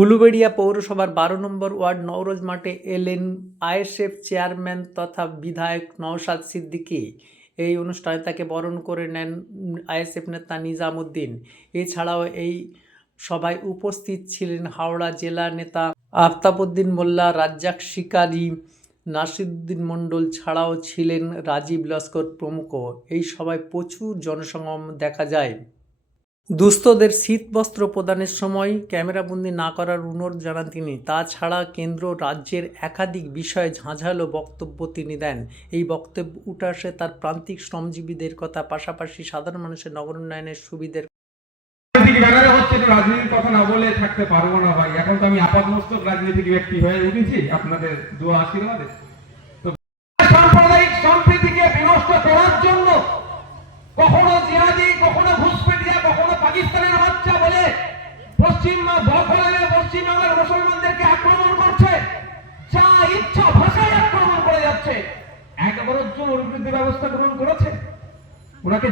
উলুবেড়িয়া পৌরসভার বারো নম্বর ওয়ার্ড নওরোজ মাঠে এলেন আইএসএফ চেয়ারম্যান তথা বিধায়ক নওশাদ সিদ্দিকী। এই অনুষ্ঠানে তাকে বরণ করে নেন আইএসএফ নেতা নিজামুদ্দিন। এছাড়াও এই সভায় উপস্থিত ছিলেন হাওড়া জেলা নেতা আফতাবউদ্দিন মোল্লা, রাজ্জাক শিকারী, নাসিরুদ্দিন মণ্ডল ছাড়াও ছিলেন রাজীব লস্কর প্রমুখ। এই সভায় প্রচুর জনসমাগম দেখা যায়। দুস্থদের শীতবস্ত্র প্রদানের সময় ক্যামেরাবন্দি না করার অনুরোধ জানান তিনি। তাছাড়া কেন্দ্র রাজ্যের একাধিক বিষয়ে ঝাঁঝালো বক্তব্য তিনি দেন। এই বক্তব্য উঠে আসে তার প্রান্তিক শ্রমজীবীদের কথা, পাশাপাশি সাধারণ মানুষের নগর উন্নয়নের সুবিধের রাজনীতির কথা না বলে থাকতে পারব না ভাই। এখন তো আমি আপাতমস্তক ব্যক্তি হয়ে উঠেছি আপনাদের দোয়া আশীর্বাদে। সাম্প্রদায়িক সম্প্রীতিকে বিনষ্ট করার জন্য কখনো জিহাদি, কখনো কখনো পাকিস্তানের বাচ্চা বলে পশ্চিম মুসলমানদেরকে আক্রমণ করছে। যা ইচ্ছা ভাষায় আক্রমণ করে যাচ্ছে। ব্যবস্থা গ্রহণ করেছে। ওনাকে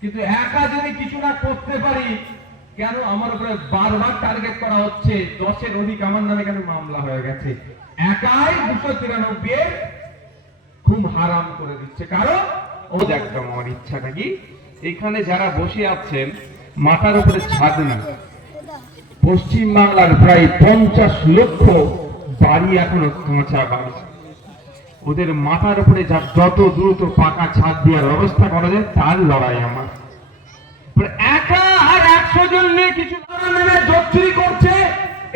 কিন্তু একা যদি কিছু না করতে পারি, কেন আমার উপরে বারবার টার্গেট করা হচ্ছে? দশের অধিক আমার নামে কেন মামলা হয়ে গেছে? একাই দুশো তিরানব্বই খুব হারাম করে দিচ্ছে। কারণ ও একদম আমার ইচ্ছাটা কি এখানে যারা বসে আছেন, মাথার উপরে ছাদ না। পশ্চিম বাংলার প্রায় পঞ্চাশ লক্ষ বাড়ি এখনও কাঁচা বাড়ি। ওদের মাথার উপরে যা যত দ্রুত পাকা ছাদ দেওয়ার ব্যবস্থা করা যায়, তার লড়াই আমার। মানে একা আর একশো জন নিয়ে কিছু করছে,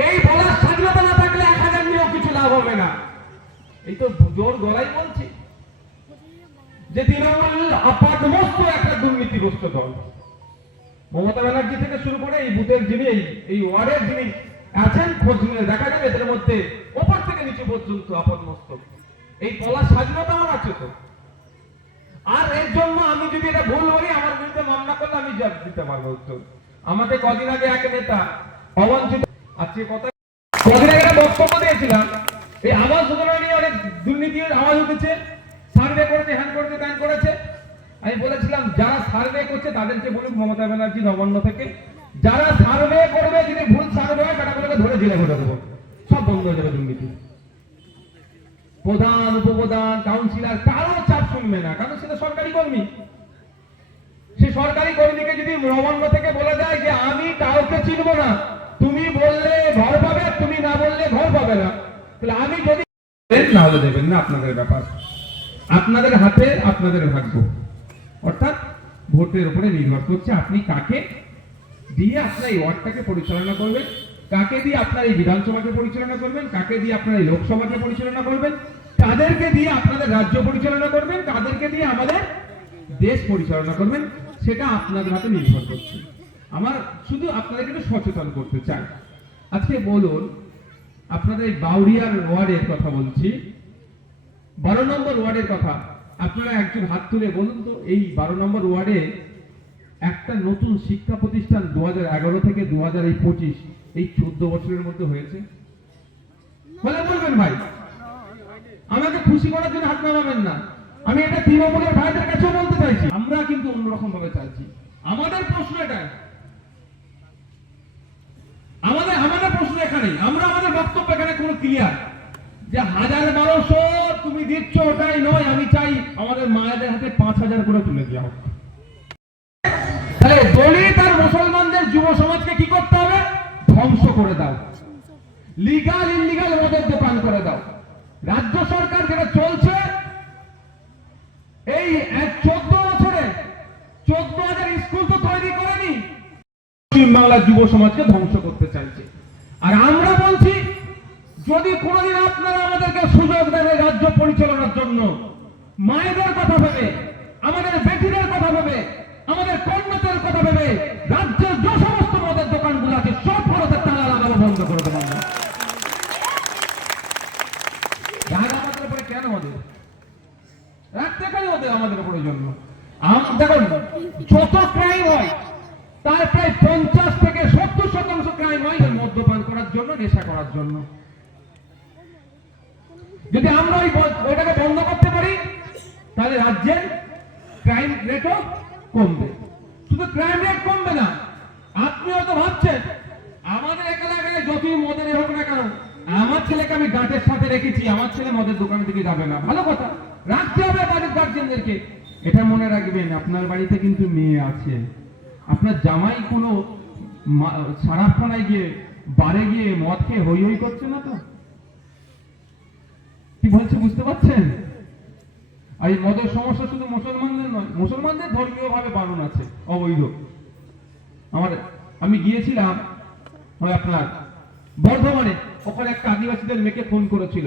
এই বলার স্বাধীনতা না থাকলে এক হাজার নিয়েও কিছু লাভ হবে না। এই তো জোর গলাই বলছি। যে তৃণমূল আপাতমস্ত একটা দুর্নীতিগ্রস্ত দল। মমতা ব্যানার্জি থেকে শুরু করে এই বুথের যিনি, এই- ওয়ার্ডের যিনি আছেন, খোঁজ নিয়ে দেখা যাবে এদের মধ্যে ওপর থেকে নিচে পর্যন্ত আপদমস্তক এই বলার স্বাধীনতা আমার আছে তো। আর এর জন্য আমি যদি এটা ভুল বলি, আমার বিরুদ্ধে মামলা করলে আমি জবাব দিতে পারব উত্তর। আমাকে কদিন আগে এক নেতা, অবঞ্চিত আজকে কথা কদিন আগে একটা বক্তব্য দিয়েছিলাম, এই আবাস যোজনা নিয়ে অনেক দুর্নীতির আওয়াজ উঠেছে। সার্ভে করেছে, হ্যান করেছে, ত্যান করেছে। আমি বলেছিলাম, যারা সার্ভে করছে তাদেরকে বলুন মমতা ব্যানার্জি নবান্ন থেকে। যারা সার্ভে করবে, যদি ভুল সার্ভে হয় তাদেরকে ধরে জেলে ভরে দেবো। সব বন্ধ হয়ে যাবে দুর্নীতি। প্রধান, উপপ্রধান কাউন্সিলর কারও চাপ শুনবে না, কারণ সেটা সরকারি কর্মী। সে সরকারি কর্মীকে যদি নবান্ন থেকে বলে দেয় যে, আমি কাউকে চিনবো না, তুমি বললে ঘর পাবে তুমি না বললে ঘর পাবে না। তাহলে আমি যদি না হলে দেবেন না আপনাদের ব্যাপার। আপনাদের হাতে আপনাদের ভাগ্য। অর্থাৎ ভোটের উপরে নির্ভর করছে আপনি কাকে দিয়ে আপনার এই ওয়ার্ডটাকে পরিচালনা করবেন, কাকে দিয়ে আপনার এই বিধানসভাকে পরিচালনা করবেন, কাকে দিয়ে আপনার এই লোকসভাকে পরিচালনা করবেন, কাদেরকে দিয়ে আপনাদের রাজ্য পরিচালনা করবেন, কাদেরকে দিয়ে আমাদের দেশ পরিচালনা করবেন, সেটা আপনাদের হাতে নির্ভর করছে। আমার শুধু আপনাদেরকে একটু সচেতন করতে চাই। আজকে বলুন, আপনাদের এই বাউরিয়ার ওয়ার্ডের কথা বলছি। বারো নম্বর ওয়ার্ডের কথা। আপনারা একজন হাত তুলে বলুন তো, এই বারো নম্বর ওয়ার্ডে একটা নতুন শিক্ষা প্রতিষ্ঠান দু থেকে দু এই পঁচিশ, এই চোদ্দ বছরের মধ্যে হয়েছে। বলে বলবেন ভাই, আমাকে খুশি করার জন্য হাত নামাবেন না। আমি এটা তৃণমূলের ভাইদের কাছেও বলতে চাইছি। আমরা কিন্তু অন্যরকম ভাবে চাইছি। আমাদের প্রশ্ন এটাই। আমাদের আমাদের প্রশ্ন এখানে আমরা আমাদের বক্তব্য এখানে কোনো ক্লিয়ার যে হাজার বারোশো তুমি দিচ্ছ, ওটাই নয়, আমি চাই আমাদের মায়েদের হাতে পাঁচ হাজার করে তুলে দেওয়া হোক। তাহলে দলিত আর মুসলমানদের যুব সমাজকে কি করতে হবে? ধ্বংস করে দাও। লিগাল ইনলিগাল মদের দোকান করে দাও। রাজ্য সরকার যেটা চলছে, এই এক চোদ্দ বছরে, চোদ্দ হাজার স্কুল তো তৈরি করেনি। পশ্চিমবাংলার যুব সমাজকে ধ্বংস করতে চাইছে। আর আমরা বলছি যদি কোনোদিন আপনারা আমাদেরকে সুযোগ দেন রাজ্য পরিচালনার জন্য, মায়েদের কথা ভেবে, আমাদের বেটিদের কথা ভেবে, আমাদের কন্যাদের কথা ভেবে, রাজ্যের যে সমস্ত মদের দোকানগুলো আছে, সব ভারতের তালা লাগানো বন্ধ করে দেবো আমাদের উপরে কেন রাখতে ওদের আমাদের উপরে জন্য দেখুন, যত ক্রাইম হয়, তার প্রায় পঞ্চাশ থেকে সত্তর শতাংশ ক্রাইম হয় মদ্যপান করার জন্য, নেশা করার জন্য। যদি আমরা ওই ওইটাকে বন্ধ করতে পারি, তাহলে রাজ্যের ক্রাইম রেটও কমবে। শুধু ক্রাইম রেট কমবে না আপনি হয়তো ভাবছেন, আমাদের যতই মদের হোক না কেন, আমার ছেলেকে আমি গাঁটের সাথে রেখেছি, আমার ছেলে মদের দোকানের থেকে যাবে না। ভালো কথা, রাখতে হবে বাড়ির গার্জেনদেরকে এটা মনে রাখবেন, আপনার বাড়িতে কিন্তু মেয়ে আছে। আপনার জামাই কোনো সারাক্ষণায় গিয়ে বারে গিয়ে মদ খেয়ে হই হই করছে না তো? বলছে, বুঝতে পারছেন? আর এই মদের সমস্যা শুধু মুসলমানদের নয়, মুসলমানদের ধর্মীয় ভাবে বারণ আছে, অবৈধ। আমার, আমি গিয়েছিলাম আপনার বর্ধমানে, ওখানে একটা আদিবাসীদের মেয়েকে ফোন করেছিল।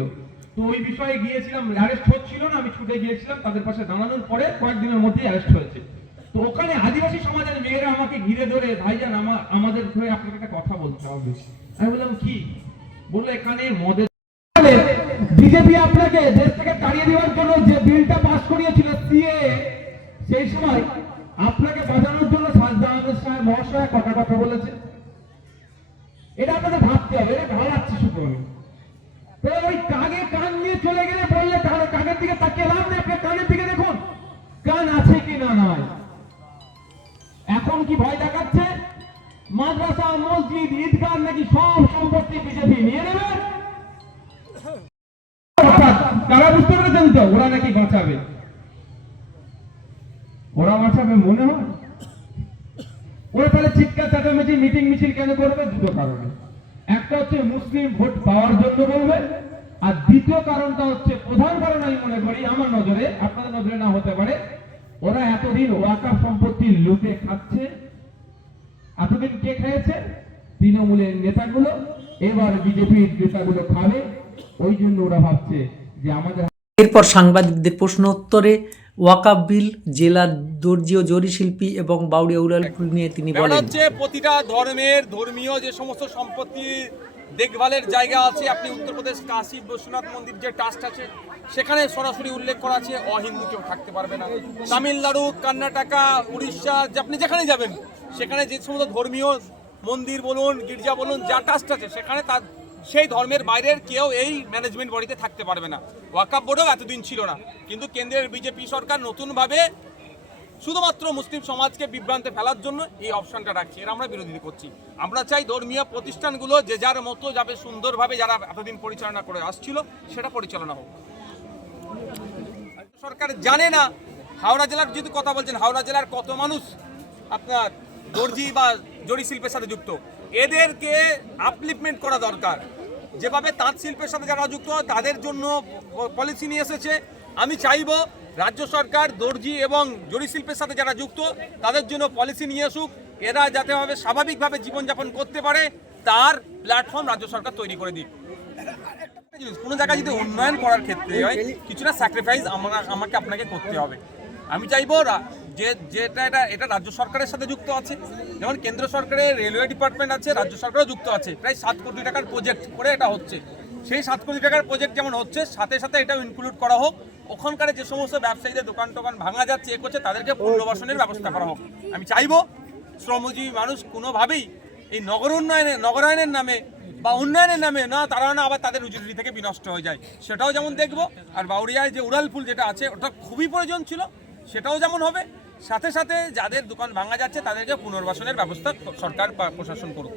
তো ওই বিষয়ে গিয়েছিলাম অ্যারেস্ট হচ্ছিল না, আমি ছুটে গিয়েছিলাম, তাদের পাশে দাঁড়ানোর পরে কয়েকদিনের মধ্যেই অ্যারেস্ট হয়েছে। তো ওখানে আদিবাসী সমাজের মেয়েরা আমাকে ঘিরে ধরে, ভাইজান আমার আমাদের হয়ে আপনাকে একটা কথা বলতে হবে। আমি বললাম, কি? বলল, এখানে মদের বিজেপি আপনাকে দেশ থেকে তাড়িয়ে দেওয়ার জন্য যে বিলটা পাস করিয়েছিল সিএ, সেই সময় আপনাকে বাঁচানোর জন্য সাজদা আহমেদ সাহেব মহাশয় কথা কথা বলেছে। এটা আপনাকে ভাবতে হবে, এটা ভালো লাগছে শুধু আমি। তারা বুঝতে পেরেছেন তো ওরা নাকি বাঁচাবে। ওরা বাঁচাবে মনে হয়? ওরা তাহলে চিৎকার, চাটামেচি, মিটিং, মিছিল কেন করবে? দুটো কারণে। একটা হচ্ছে মুসলিম ভোট পাওয়ার জন্য বলবে, আর দ্বিতীয় কারণটা হচ্ছে প্রধান কারণ আমি মনে করি, আমার নজরে, আপনাদের নজরে না হতে পারে, ওরা এতদিন ওয়াকাফ সম্পত্তি লুটে খাচ্ছে। এতদিন কে খেয়েছে? তৃণমূলের নেতাগুলো। এবার বিজেপির নেতাগুলো খাবে, ওই জন্য ওরা ভাবছে এরপর সাংবাদিকদের প্রশ্ন উত্তরে ওয়াকাব বিল জেলার দর্জি ও জরি শিল্পী এবং বাউড়িয়া উড়ালপুল নিয়ে তিনি বলেন হচ্ছে প্রতিটা ধর্মের ধর্মীয় যে সমস্ত সম্পত্তি দেখভালের জায়গা আছে আপনি উত্তরপ্রদেশ কাশী বৈশ্বনাথ মন্দির যে ট্রাস্ট আছে সেখানে সরাসরি উল্লেখ করা আছে অহিন্দু কেউ থাকতে পারবে না। তামিলনাড়ু কর্ণাটকা উড়িষ্যা যে আপনি যেখানে যাবেন সেখানে যে সমস্ত ধর্মীয় মন্দির বলুন গির্জা বলুন যা ট্রাস্ট আছে সেখানে তার সেই ধর্মের বাইরের কেউ এই ম্যানেজমেন্ট বডিতে থাকতে পারবে না। ওয়াকাপ বোর্ডও এতদিন ছিল না। কিন্তু কেন্দ্রের বিজেপি সরকার নতুনভাবে শুধুমাত্র মুসলিম সমাজকে বিভ্রান্তে ফেলার জন্য এই অপশনটা রাখছি। এর আমরা বিরোধিতা করছি। আমরা চাই ধর্মীয় প্রতিষ্ঠানগুলো যে যার মতো যাবে সুন্দরভাবে যারা এতদিন পরিচালনা করে আসছিল, সেটা পরিচালনা হোক। সরকার জানে না, হাওড়া জেলার যদি কথা বলছেন, হাওড়া জেলার কত মানুষ আপনার দর্জি বা জরি শিল্পের সাথে যুক্ত? এদেরকে আপলিপমেন্ট করা দরকার। যেভাবে তাঁত শিল্পের সাথে যারা যুক্ত তাদের জন্য পলিসি নিয়ে এসেছে। আমি চাইব রাজ্য সরকার, দর্জি এবং জরি শিল্পের সাথে যারা যুক্ত, তাদের জন্য পলিসি নিয়ে আসুক। এরা যাতে ভাবে স্বাভাবিকভাবে জীবনযাপন করতে পারে, তার প্ল্যাটফর্ম রাজ্য সরকার তৈরি করে দিক। কোনো জায়গায় যদি উন্নয়ন করার ক্ষেত্রে হয়, কিছুটা স্যাক্রিফাইস আমাকে আপনাকে করতে হবে। আমি চাইব যে যেটা এটা এটা রাজ্য সরকারের সাথে যুক্ত আছে। যেমন কেন্দ্র সরকারের রেলওয়ে ডিপার্টমেন্ট আছে, রাজ্য সরকারও যুক্ত আছে। প্রায় সাত কোটি টাকার প্রজেক্ট করে এটা হচ্ছে। সেই সাত কোটি টাকার প্রজেক্ট যেমন হচ্ছে, সাথে সাথে এটাও ইনক্লুড করা হোক। ওখানকার যে সমস্ত ব্যবসায়ীদের দোকান টোকান ভাঙা যাচ্ছে, এ করছে, তাদেরকে পুনর্বাসনের ব্যবস্থা করা হোক। আমি চাইব শ্রমজীবী মানুষ কোনোভাবেই এই নগর উন্নয়নে, নগরায়নের নামে বা উন্নয়নের নামে না তারা না আবার তাদের রুজি থেকে বিনষ্ট হয়ে যায়। সেটাও যেমন দেখব। আর বাউরিয়ায় যে উড়ালপুল যেটা আছে, ওটা খুবই প্রয়োজন ছিল, সেটাও যেমন হবে। সাথে সাথে যাদের দোকান ভাঙা যাচ্ছে তাদেরকে পুনর্বাসনের ব্যবস্থা সরকার প্রশাসন করুক।